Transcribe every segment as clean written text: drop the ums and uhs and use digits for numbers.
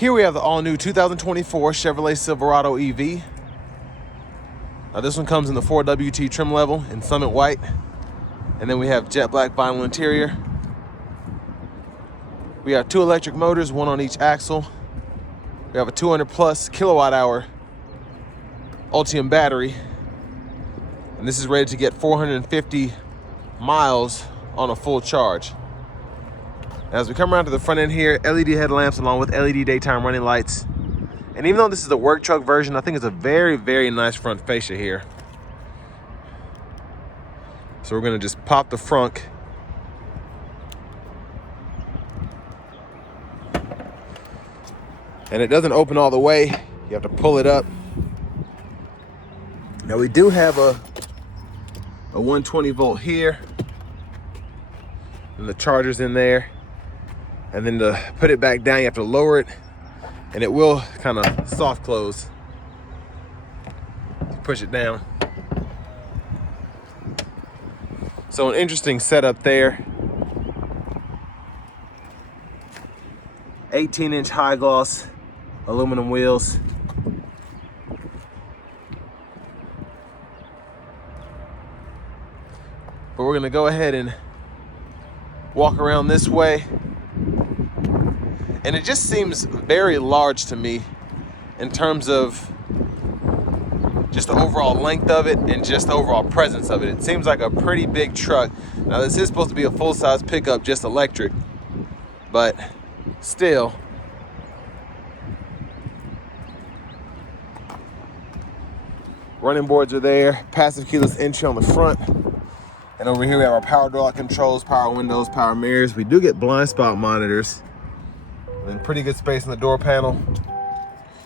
Here we have the all-new 2024 Chevrolet Silverado EV. Now this one comes in the 4WT trim level in Summit White. And then we have jet black vinyl interior. We have 2 electric motors, 1 on each axle. We have a 200 plus kilowatt hour Ultium battery. And this is ready to get 450 miles on a full charge. As we come around to the front end here, LED headlamps along with LED daytime running lights. And even though this is the work truck version, I think it's a very, very nice front fascia here. So we're gonna just pop the frunk. And it doesn't open all the way. You have to pull it up. Now we do have a 120 volt here. And the charger's in there. And then to put it back down, you have to lower it, and it will kind of soft close. Push it down. So an interesting setup there. 18-inch high gloss aluminum wheels. But we're gonna go ahead and walk around this way. And it just seems very large to me in terms of just the overall length of it and just the overall presence of it. It seems like a pretty big truck. Now this is supposed to be a full-size pickup, just electric, but still. Running boards are there, passive keyless entry on the front. And over here we have our power door lock controls, power windows, power mirrors. We do get blind spot monitors. And pretty good space in the door panel.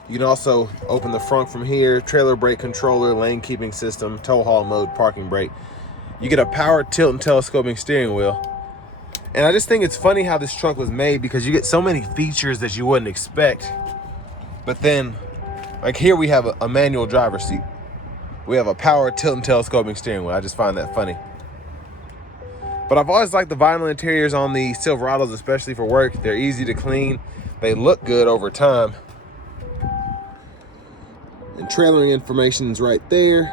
You can also open the front from here, trailer brake controller, lane keeping system, tow haul mode, parking brake. You get a power tilt and telescoping steering wheel. And I just think it's funny how this truck was made, because you get so many features that you wouldn't expect. But then, like here we have a manual driver's seat. We have a power tilt and telescoping steering wheel. I just find that funny. But I've always liked the vinyl interiors on the Silverados, especially for work. They're easy to clean. They look good over time. And trailering information is right there.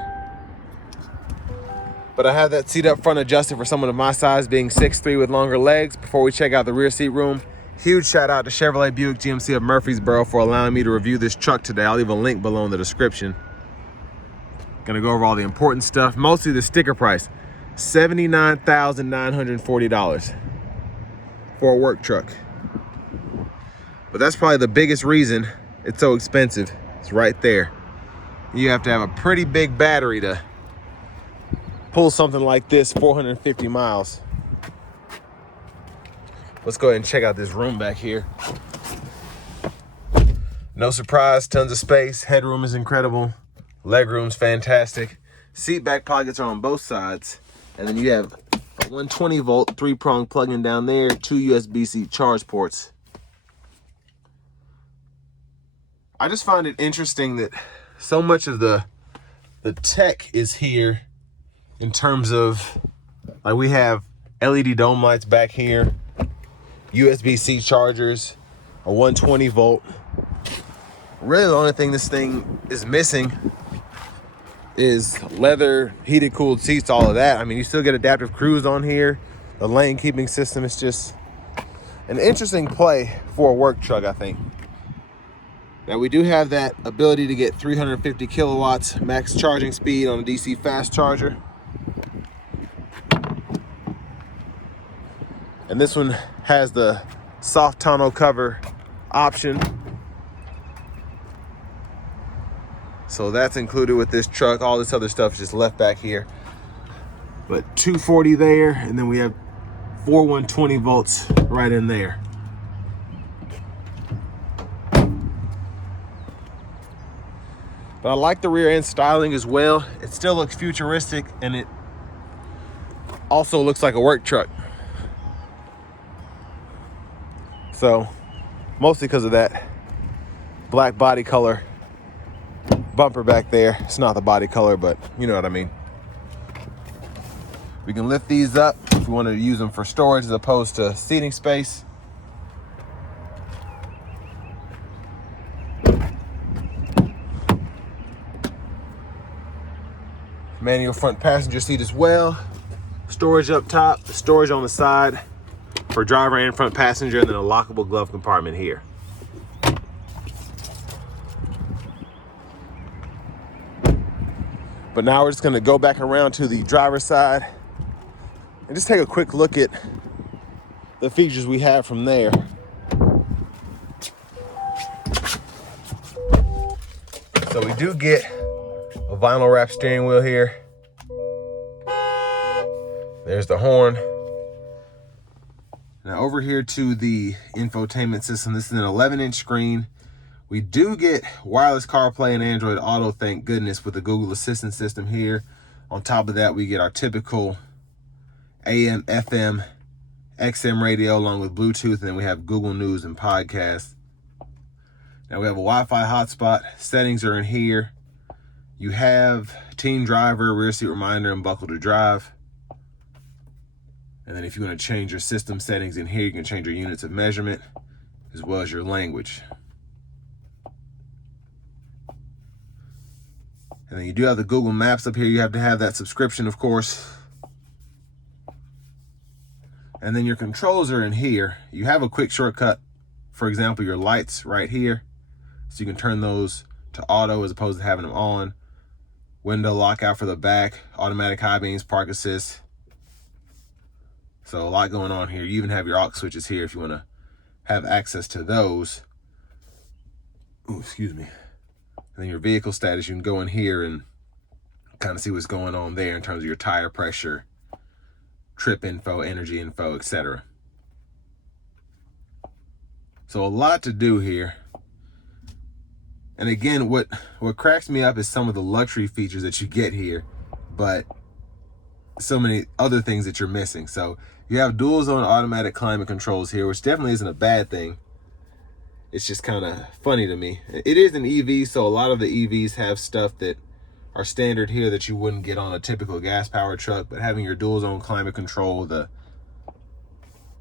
But I have that seat up front adjusted for someone of my size, being 6'3" with longer legs. Before we check out the rear seat room, huge shout out to Chevrolet Buick GMC of Murfreesboro for allowing me to review this truck today. I'll leave a link below in the description. Gonna go over all the important stuff, mostly the sticker price. $79,940 for a work truck. But that's probably the biggest reason it's so expensive. It's right there. You have to have a pretty big battery to pull something like this 450 miles. Let's go ahead and check out this room back here. No surprise, tons of space. Headroom is incredible. Legroom's fantastic. Seat back pockets are on both sides. And then you have a 120 volt 3-prong plug-in down there, 2 USB-C charge ports. I just find it interesting that so much of the tech is here in terms of, like, we have LED dome lights back here, USB-C chargers, a 120 volt. Really the only thing this thing is missing is leather, heated, cooled seats, all of that. I mean, you still get adaptive cruise on here. The lane keeping system is just an interesting play for a work truck, I think. Now, we do have that ability to get 350 kilowatts max charging speed on a DC fast charger. And this one has the soft tonneau cover option. So that's included with this truck. All this other stuff is just left back here. But 240 there, and then we have 4 120 volts right in there. But I like the rear end styling as well. It still looks futuristic, and it also looks like a work truck. So, mostly because of that black body color bumper back there. It's not the body color, but you know what I mean. We can lift these up if we want to use them for storage as opposed to seating space. Manual front passenger seat as well. Storage up top, storage on the side for driver and front passenger, and then a lockable glove compartment here. But now we're just gonna go back around to the driver's side and just take a quick look at the features we have from there. So we do get a vinyl wrap steering wheel here. There's the horn. Now over here to the infotainment system. This is an 11-inch screen. We do get wireless CarPlay and Android Auto, thank goodness, with the Google Assistant system here. On top of that, we get our typical AM, FM, XM radio along with Bluetooth, and then we have Google News and podcasts. Now we have a Wi-Fi hotspot. Settings are in here. You have Team Driver, rear seat reminder, and buckle to drive. And then if you want to change your system settings in here, you can change your units of measurement as well as your language. And then you do have the Google Maps up here. You have to have that subscription, of course. And then your controls are in here. You have a quick shortcut. For example, your lights right here. So you can turn those to auto as opposed to having them on. Window lockout for the back, automatic high beams, park assist. So a lot going on here. You even have your aux switches here if you want to have access to those. Oh, excuse me. And then your vehicle status, you can go in here and kind of see what's going on there in terms of your tire pressure, trip info, energy info, etc. So a lot to do here. And again, what cracks me up is some of the luxury features that you get here, but so many other things that you're missing. So you have dual zone automatic climate controls here, which definitely isn't a bad thing. It's just kind of funny to me. It is an EV, so a lot of the EVs have stuff that are standard here that you wouldn't get on a typical gas-powered truck. But having your dual zone climate control, the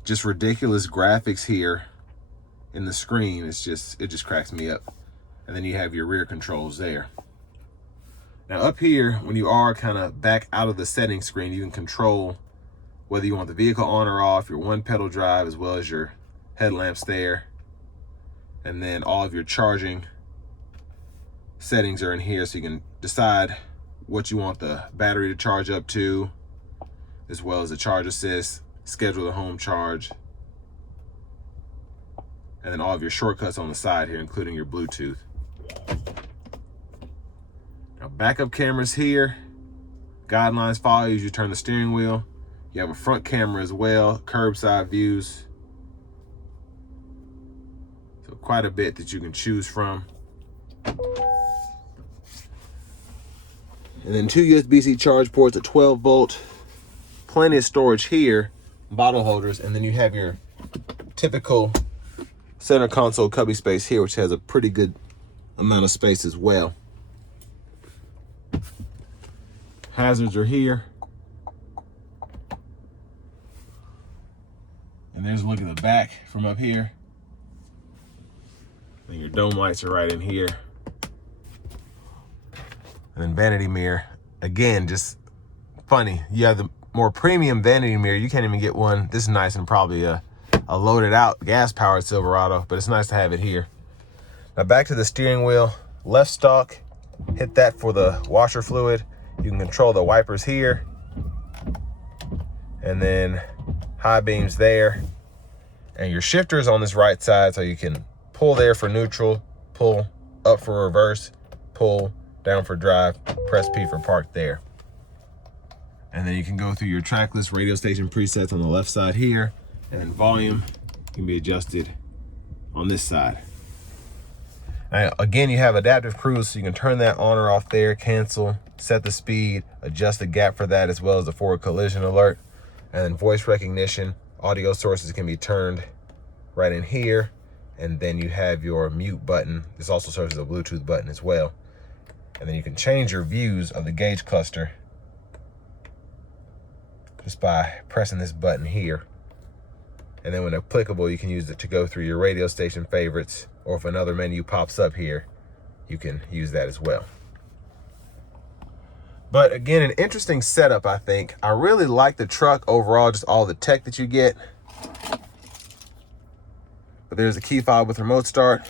just ridiculous graphics here in the screen, it just cracks me up. And then you have your rear controls there. Now up here, when you are kind of back out of the settings screen, you can control whether you want the vehicle on or off, your one pedal drive, as well as your headlamps there. And then all of your charging settings are in here, so you can decide what you want the battery to charge up to, as well as the charge assist, schedule the home charge, and then all of your shortcuts on the side here, including your Bluetooth. Now backup cameras here, guidelines follow you as you turn the steering wheel. You have a front camera as well, curbside views. So quite a bit that you can choose from. And then 2 USB-C charge ports, a 12-volt, plenty of storage here, bottle holders, and then you have your typical center console cubby space here, which has a pretty good amount of space as well. Hazards are here. And there's a look at the back from up here. And your dome lights are right in here. And then vanity mirror. Again, just funny. You have the more premium vanity mirror. You can't even get one this nice and probably a loaded out gas-powered Silverado, but it's nice to have it here. Now back to the steering wheel. Left stalk, hit that for the washer fluid. You can control the wipers here. And then high beams there. And your shifter's on this right side, so you can pull there for neutral, pull up for reverse, pull down for drive, press P for park there. And then you can go through your trackless radio station presets on the left side here, and then volume can be adjusted on this side. Now, again, you have adaptive cruise, so you can turn that on or off there, cancel, set the speed, adjust the gap for that, as well as the forward collision alert. And then voice recognition, audio sources can be turned right in here. And then you have your mute button. This also serves as a Bluetooth button as well. And then you can change your views of the gauge cluster just by pressing this button here. And then when applicable, you can use it to go through your radio station favorites, or if another menu pops up here, you can use that as well. But again, an interesting setup, I think. I really like the truck overall, just all the tech that you get. But there's a key fob with remote start.